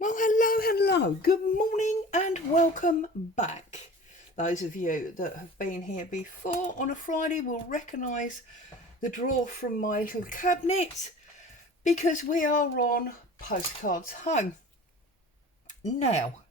Well, hello, good morning and welcome back. Those of you that have been here before on a Friday will recognise the drawer from my little cabinet because we are on Postcards Home. Now,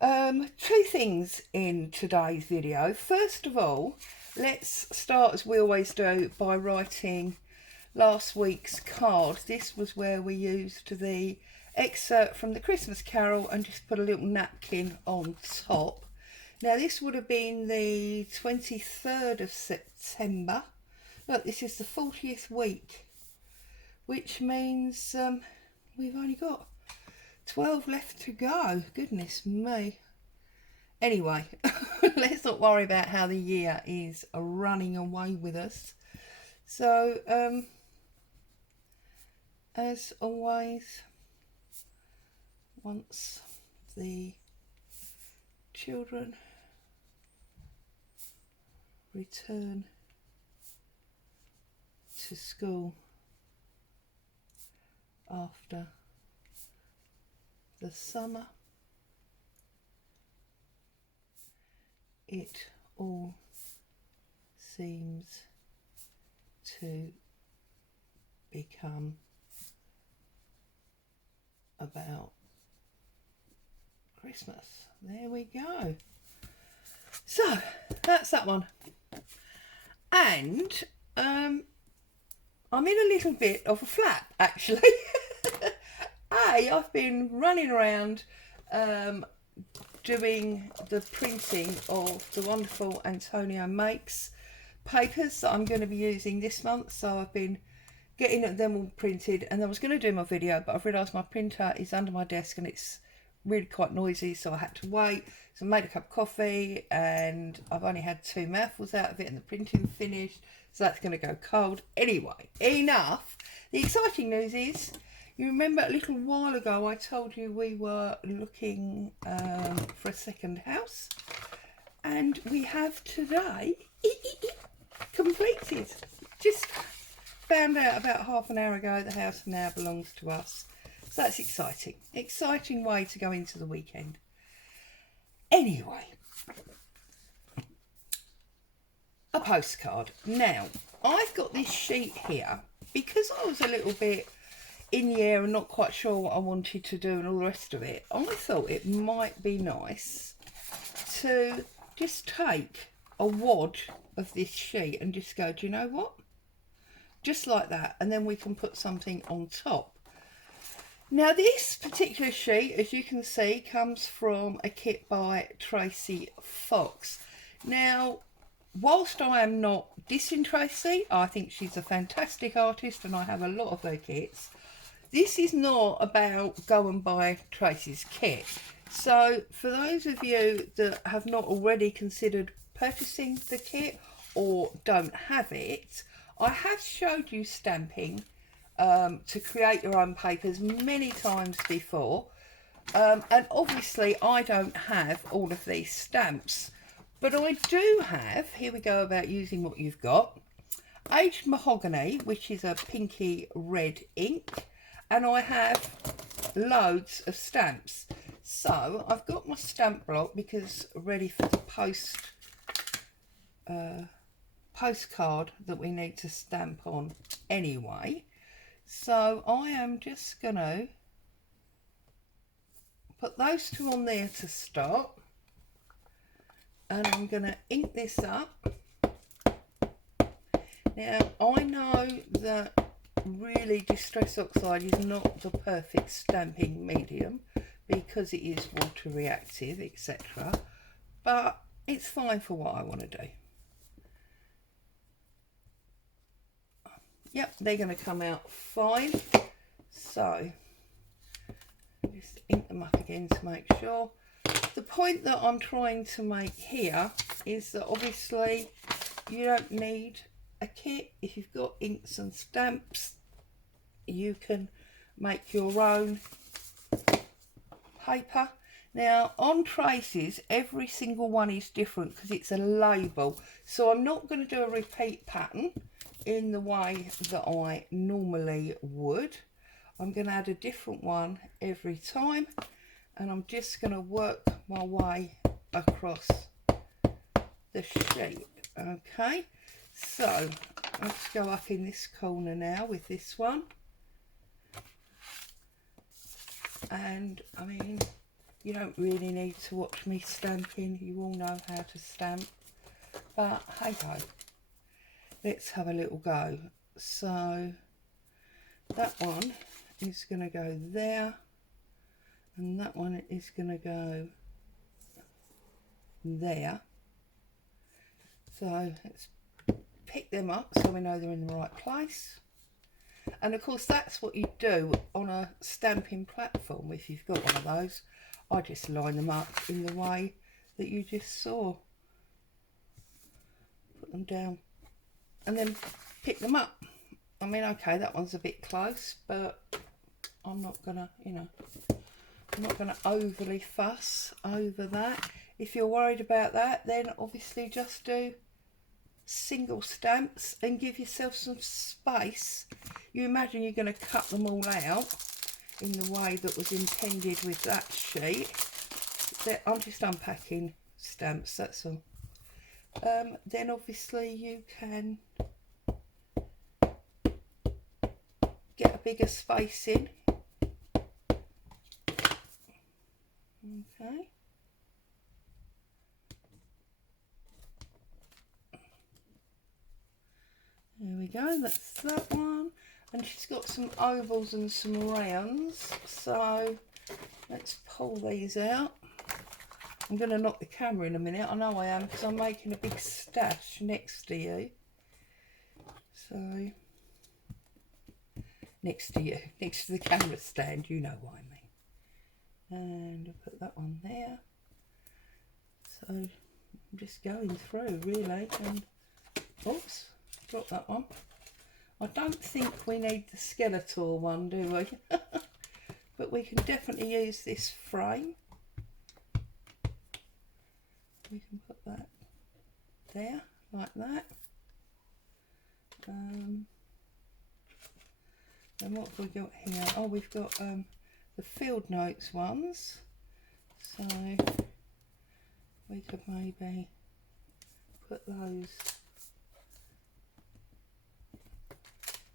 two things in today's video. First of all, let's start as we always do by writing last week's card. This was where we used the excerpt from the Christmas Carol and just put a little napkin on top. Now this would have been the 23rd of September. Look, this is the 40th week, which means we've only got 12 left to go. Goodness me. Anyway, let's not worry about how the year is running away with us. So, as always, once the children return to school after the summer, it all seems to become about Christmas. There we go. So that's that one. And I'm in a little bit of a flap actually. I've been running around doing the printing of the wonderful Antonio Makes papers that I'm going to be using this month. So I've been getting them all printed, and I was going to do my video, but I've realised my printer is under my desk and it's really quite noisy, so I had to wait. So I made a cup of coffee and I've only had 2 mouthfuls out of it and the printing finished, so that's going to go cold. Anyway, enough. The exciting news is, you remember a little while ago I told you we were looking for a second house, and we have today completed. Just found out about half an hour ago the house now belongs to us. So that's exciting. Exciting way to go into the weekend. Anyway, a postcard. Now, I've got this sheet here because I was a little bit in the air and not quite sure what I wanted to do and all the rest of it. I thought it might be nice to just take a wad of this sheet and just go, do you know what? Just like that, and then we can put something on top. Now this particular sheet, as you can see, comes from a kit by Tracy Fox. Now, whilst I am not dissing Tracy, I think she's a fantastic artist and I have a lot of her kits. This is not about go and buy Tracy's kit. So for those of you that have not already considered purchasing the kit or don't have it, I have showed you stamping to create your own papers many times before, and obviously I don't have all of these stamps, but I do have, here we go about using what you've got, aged mahogany, which is a pinky red ink, and I have loads of stamps. So I've got my stamp block because ready for the postcard that we need to stamp on anyway. So I am just going to put those 2 on there to start, and I'm going to ink this up. Now I know that really Distress Oxide is not the perfect stamping medium because it is water reactive, etc., but it's fine for what I want to do. Yep, they're going to come out fine. So just ink them up again to make sure. The point that I'm trying to make here is that obviously you don't need a kit. If you've got inks and stamps, you can make your own paper. Now on Tracy's, every single one is different because it's a label, so I'm not going to do a repeat pattern in the way that I normally would. I'm going to add a different one every time, and I'm just going to work my way across the sheet. Okay, so let's go up in this corner now with this one. And I mean, you don't really need to watch me stamping, you all know how to stamp, but hey ho, let's have a little go. So that one is going to go there, and that one is going to go there. So let's pick them up so we know they're in the right place. And of course that's what you do on a stamping platform if you've got one of those. I just line them up in the way that you just saw. Put them down and then pick them up. I mean, okay, that one's a bit close, but I'm not gonna, you know, I'm not gonna overly fuss over that. If you're worried about that, then obviously just do single stamps and give yourself some space. You imagine you're going to cut them all out in the way that was intended with that sheet. I'm just unpacking stamps, that's all. Then obviously you can get a bigger space in. Okay. There we go, that's that one. And she's got some ovals and some rounds, so let's pull these out. I'm going to knock the camera in a minute, I know I am, because I'm making a big stash next to you. So, next to you, next to the camera stand, you know what I mean. And I'll put that one there. So, I'm just going through really, and oops. Drop that one. I don't think we need the Skeletor one, do we? But we can definitely use this frame. We can put that there, like that. And what have we got here? Oh, we've got the Field Notes ones. So we could maybe put those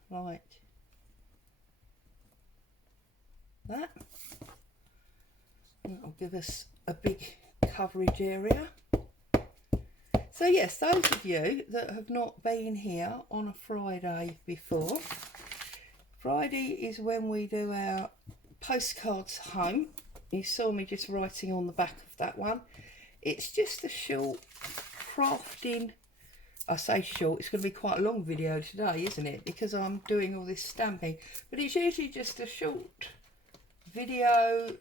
like that. That'll give us a big coverage area. So yes, those of you that have not been here on a Friday before, Friday is when we do our postcards home. You saw me just writing on the back of that one. It's just a short crafting, I say short, it's going to be quite a long video today, isn't it? Because I'm doing all this stamping. But it's usually just a short video,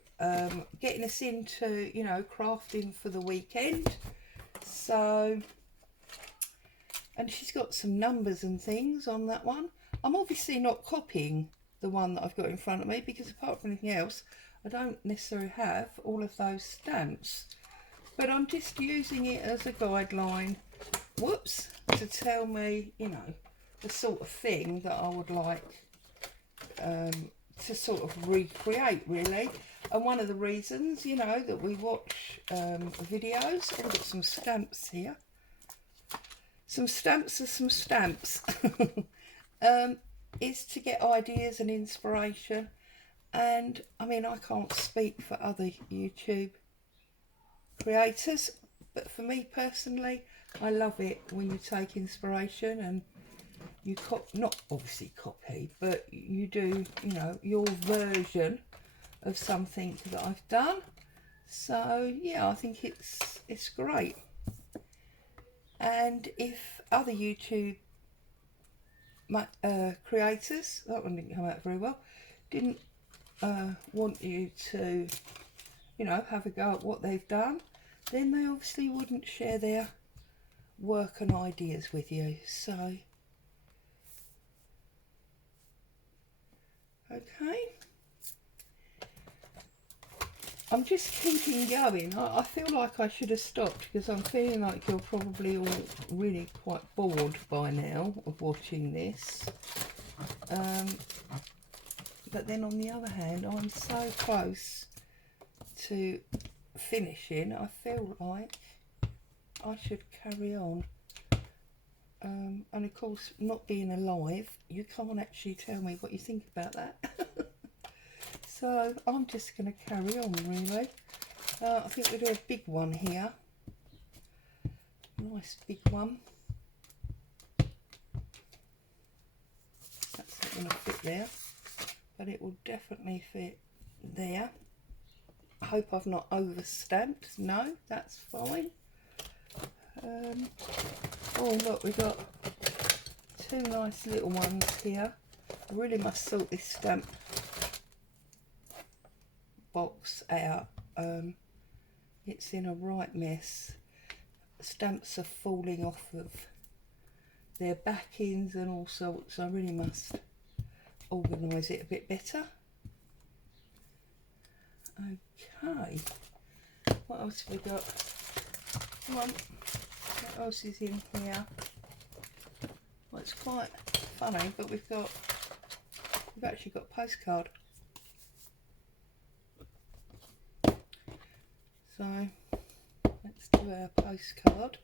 getting us into, you know, crafting for the weekend. So, and she's got some numbers and things on that one. I'm obviously not copying the one that I've got in front of me, because apart from anything else, I don't necessarily have all of those stamps. But I'm just using it as a guideline, whoops, to tell me, you know, the sort of thing that I would like to sort of recreate, really. And one of the reasons, you know, that we watch videos, I've got some stamps here. Some stamps are some stamps. Is to get ideas and inspiration. And, I mean, I can't speak for other YouTube creators, but for me personally, I love it when you take inspiration and you not obviously copy, but you do, you know, your version of something that I've done. So yeah, I think it's great. And if other YouTube creators, that one didn't come out very well, didn't want you to, you know, have a go at what they've done, then they obviously wouldn't share their work and ideas with you. So okay, I'm just keeping going. I feel like I should have stopped, because I'm feeling like you're probably all really quite bored by now of watching this. But but then on the other hand, I'm so close to finishing, I feel like I should carry on. And of course, not being alive, you can't actually tell me what you think about that. So I'm just going to carry on, really. I think we'll do a big one here. Nice big one. That's not going to fit there, but it will definitely fit there. I hope I've not over stamped. No, that's fine. Oh look, we've got two nice little ones here. I really must sort this stamp box out. It's in a right mess. Stamps are falling off of their backings and all sorts. I really must organise it a bit better. Okay, what else have we got? Come on, what else is in here? Well, it's quite funny, but we've actually got postcard. So let's do our postcard.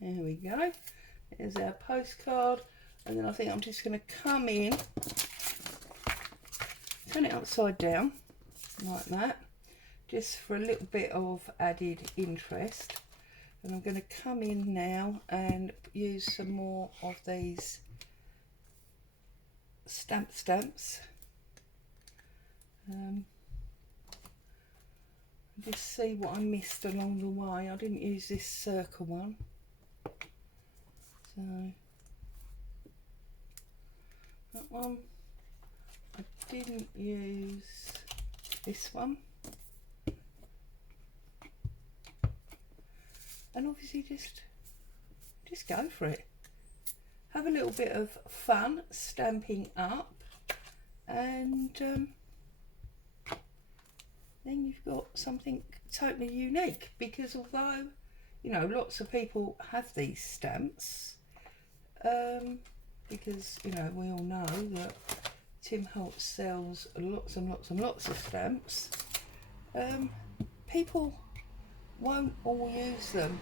There we go. There's our postcard, and then I think I'm just going to come in, turn it upside down like that, just for a little bit of added interest. And I'm going to come in now and use some more of these stamps. Just see what I missed along the way. I didn't use this circle one. So that one, I didn't use this one, and obviously just go for it. Have a little bit of fun stamping up, and then you've got something totally unique, because although, you know, lots of people have these stamps, because, you know, we all know that Tim Holtz sells lots and lots and lots of stamps, people won't all use them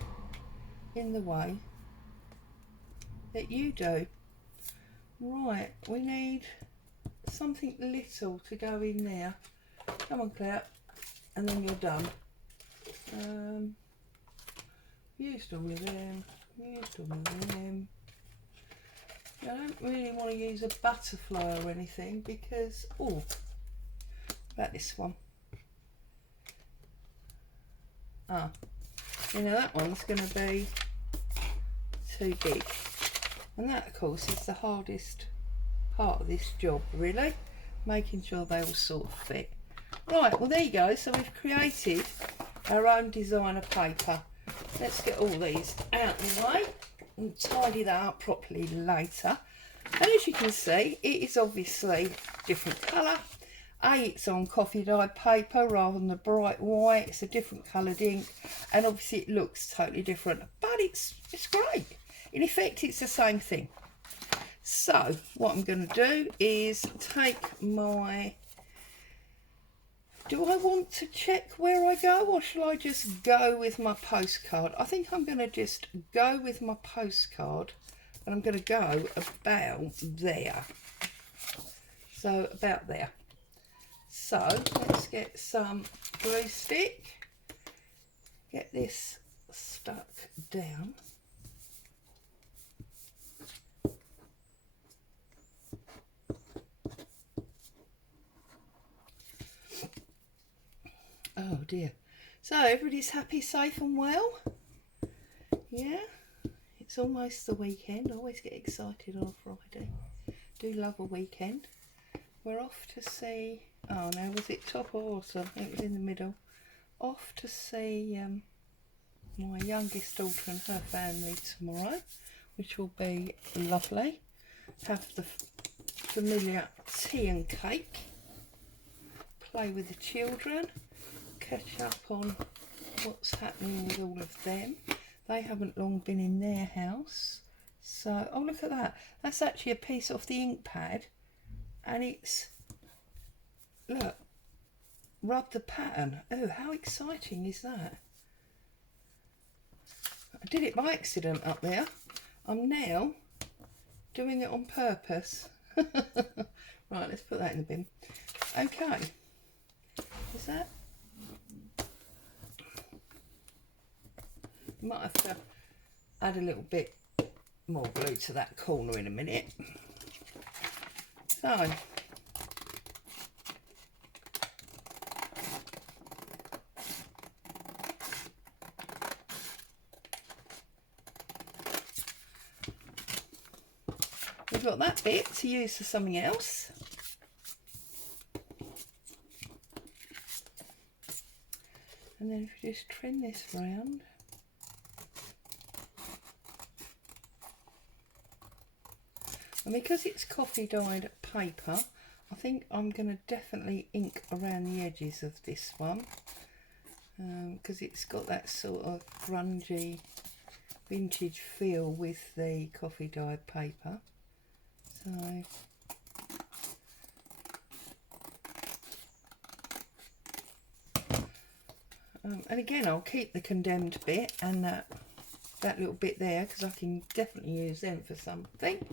in the way that you do. Right, we need something little to go in there. Come on, Claire, and then you're done. Used all of them, used all of them. I don't really want to use a butterfly or anything because, oh, about this one. Ah, you know, that one's going to be too big. And that, of course, is the hardest part of this job, really. Making sure they all sort of fit. Right, well, there you go. So we've created our own designer paper. Let's get all these out of the way and tidy that up properly later. And as you can see, it is obviously different colour. It's on coffee dyed paper rather than the bright white. It's a different coloured ink, and obviously it looks totally different, but it's great. In effect, it's the same thing. So what I'm going to do is take my... Do I want to check where I go, or shall I just go with my postcard? I think I'm going to just go with my postcard, and I'm going to go about there. So about there. So let's get some glue stick. Get this stuck down. Oh dear. So everybody's happy, safe and well? Yeah, it's almost the weekend. I always get excited on a Friday. Do love a weekend. We're off to see, oh no, was it top or bottom? It was in the middle. Off to see my youngest daughter and her family tomorrow, which will be lovely. Have the familiar tea and cake. Play with the children. catch up on what's happening with all of them. They haven't long been in their house. So, oh, look at that. That's actually a piece off the ink pad. And it's, look, rub the pattern. Oh, how exciting is that? I did it by accident up there. I'm now doing it on purpose. Right, let's put that in the bin. Okay. Is that? Might have to add a little bit more glue to that corner in a minute. So, we've got that bit to use for something else. And then if you just trim this round. And because it's coffee dyed paper, I think I'm going to definitely ink around the edges of this one. Because it's got that sort of grungy vintage feel with the coffee dyed paper. So and again, I'll keep the condemned bit and that little bit there because I can definitely use them for something.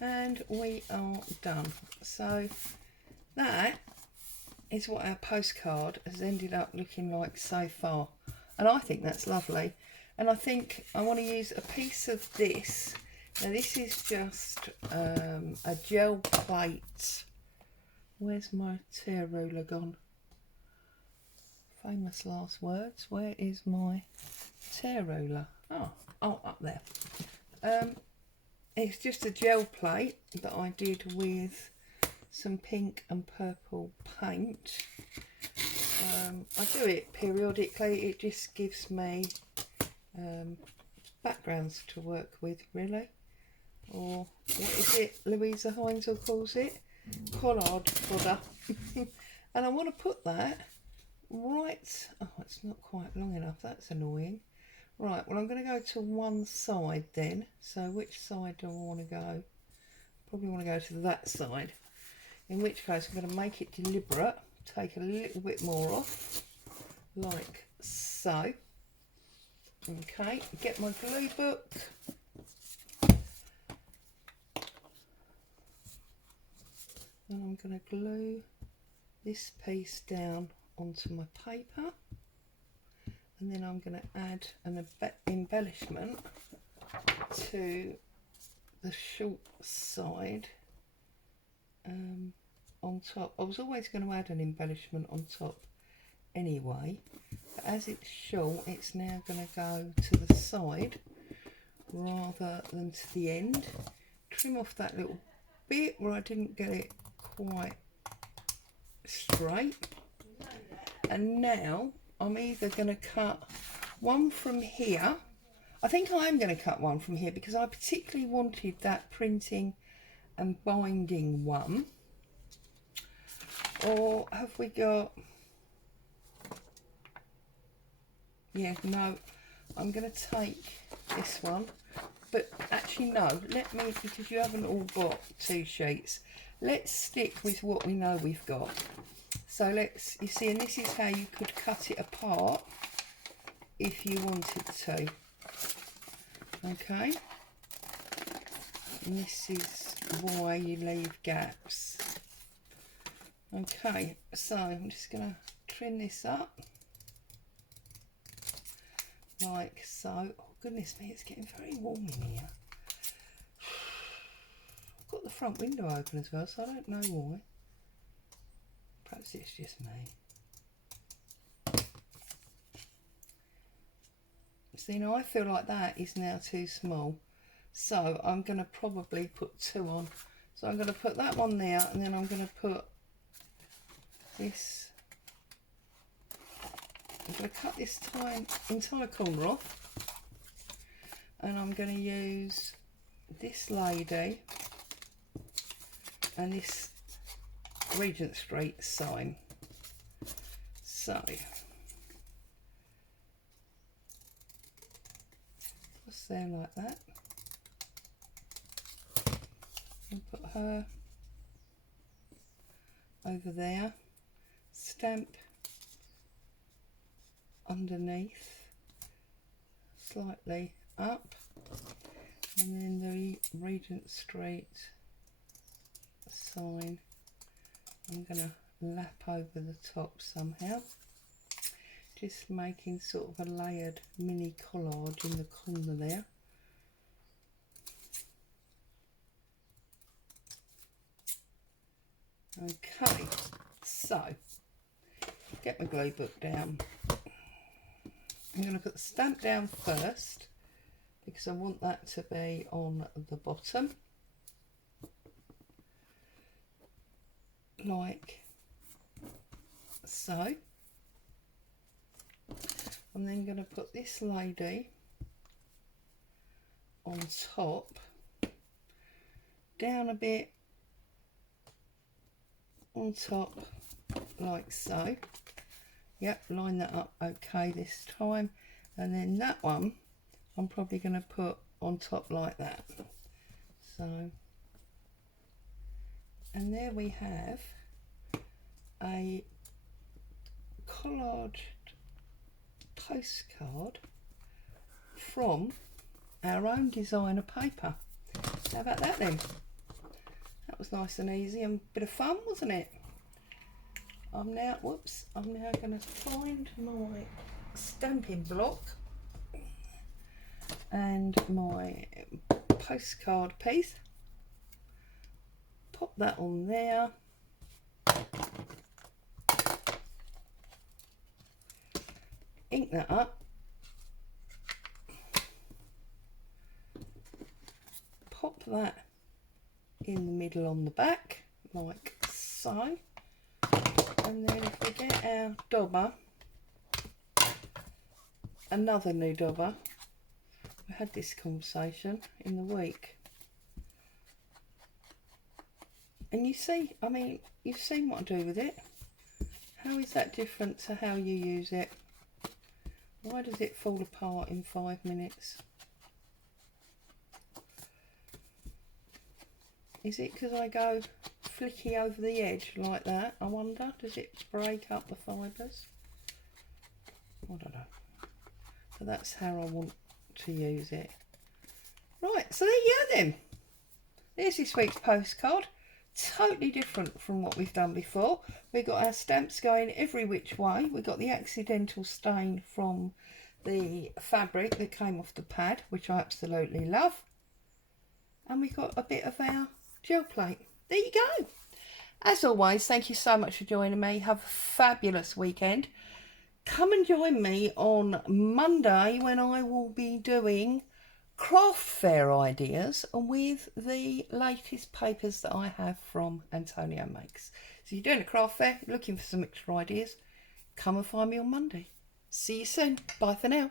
And we are done. So that is what our postcard has ended up looking like so far. And I think that's lovely. And I think I want to use a piece of this. Now this is just a gel plate. Where's my tear ruler gone? Famous last words. Where is my tear ruler? Oh, up there. It's just a gel plate that I did with some pink and purple paint. I do it periodically. It just gives me backgrounds to work with, really. Or what is it Louisa Heinzel calls it? Collard fodder. And I want to put that right, oh, it's not quite long enough, that's annoying. Right, well I'm going to go to one side then. So which side do I want to go? Probably want to go to that side. In which case I'm going to make it deliberate, take a little bit more off, like so. Okay, get my glue book. And I'm going to glue this piece down onto my paper, and then I'm going to add an embellishment to the short side on top. I was always going to add an embellishment on top anyway, but as it's short, it's now going to go to the side rather than to the end. Trim off that little bit where I didn't get it quite straight. And now I'm either going to cut one from here. I think I am going to cut one from here because I particularly wanted that printing and binding one. Or have we got, yeah, no, I'm going to take this one. But actually no, let me, because you haven't all got two sheets, let's stick with what we know we've got. So let's, you see, and this is how you could cut it apart if you wanted to. Okay. And this is why you leave gaps. Okay, so I'm just going to trim this up. Like so. Oh goodness me, it's getting very warm in here. I've got the front window open as well, so I don't know why. Perhaps it's just me. See, now I feel like that is now too small, so I'm going to probably put two on. So I'm going to put that one there, and then I'm going to put this. I'm going to cut this entire corner off, and I'm going to use this lady and this Regent Street sign. So just there like that, and put her over there, stamp underneath, slightly up, and then the Regent Street sign I'm going to lap over the top somehow, just making sort of a layered mini collage in the corner there. Okay, so get my glue book down. I'm going to put the stamp down first because I want that to be on the bottom, like so. I'm then going to put this lady on top, down a bit on top, like so. Yep, line that up okay this time, and then that one I'm probably going to put on top like that. So, and there we have a collaged postcard from our own designer paper. How about that then? That was nice and easy and a bit of fun, wasn't it? I'm now going to find my stamping block and my postcard piece, pop that on there, ink that up, pop that in the middle on the back like so, and then if we get our dobber, another new dobber, we had this conversation in the week, and you see, I mean, you've seen what I do with it. How is that different to how you use it? Why does it fall apart in 5 minutes? Is it because I go flicky over the edge like that? I wonder, does it break up the fibres? I don't know. So that's how I want to use it. Right, so there you go then. There's this week's postcard. Totally different from what we've done before. We've got our stamps going every which way. We've got the accidental stain from the fabric that came off the pad, which I absolutely love. And we've got a bit of our gel plate. There you go. As always, thank you so much for joining me. Have a fabulous weekend. Come and join me on Monday when I will be doing craft fair ideas with the latest papers that I have from Antonio Makes. So you're doing a craft fair, looking for some extra ideas, come and find me on Monday. See you soon. Bye for now.